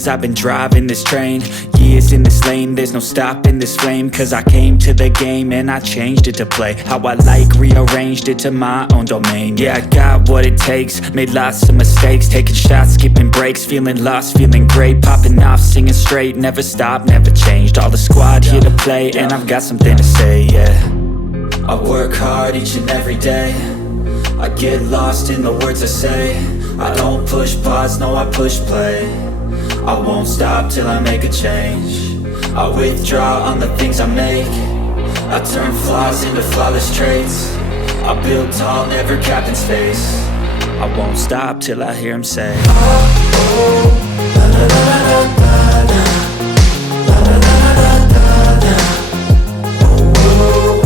things. I've been driving this train, years in this lane. There's no stopping this flame, cause I came to the game and I changed it to play how I like, rearranged it to my own domain. Yeah, I got what it takes, made lots of mistakes, taking shots, skipping breaks, feeling lost, feeling great, popping off, singing straight, never stopped, never changed. All the squad here to play, and I've got something to say, yeah. I work hard each and every day, I get lost in the words I say. I don't push pause, no I push play. I won't stop till I make a change. I withdraw on the things I make. I turn flaws into flawless traits. I build tall, never capped in space. I won't stop till I hear him say, oh, oh, la la la la la la, la la la la la la, oh, oh,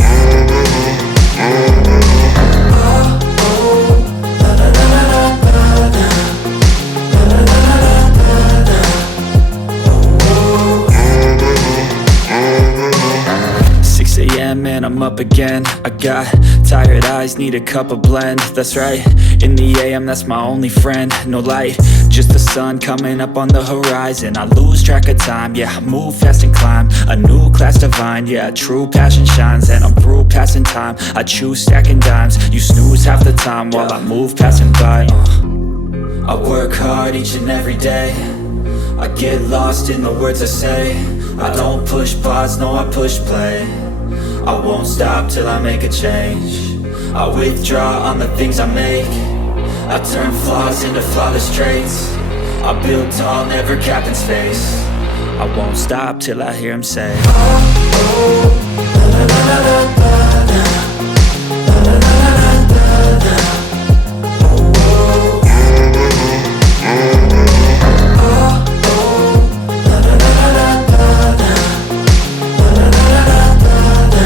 and I'm up again. I got tired eyes, need a cup of blend. That's right, in the AM, that's my only friend. No light, just the sun coming up on the horizon. I lose track of time, yeah, I move fast and climb a new class divine, yeah, true passion shines. And I'm through passing time, I choose stacking dimes. You snooze half the time while I move passing by. I work hard each and every day, I get lost in the words I say. I don't push pause, no I push play. I won't stop till I make a change. I withdraw on the things I make. I turn flaws into flawless traits. I build tall, never capped in space. I won't stop till I hear him say, oh, oh, la la la la la la, la la la la la la, oh, oh, la la la la la la, la la la la la.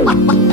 What?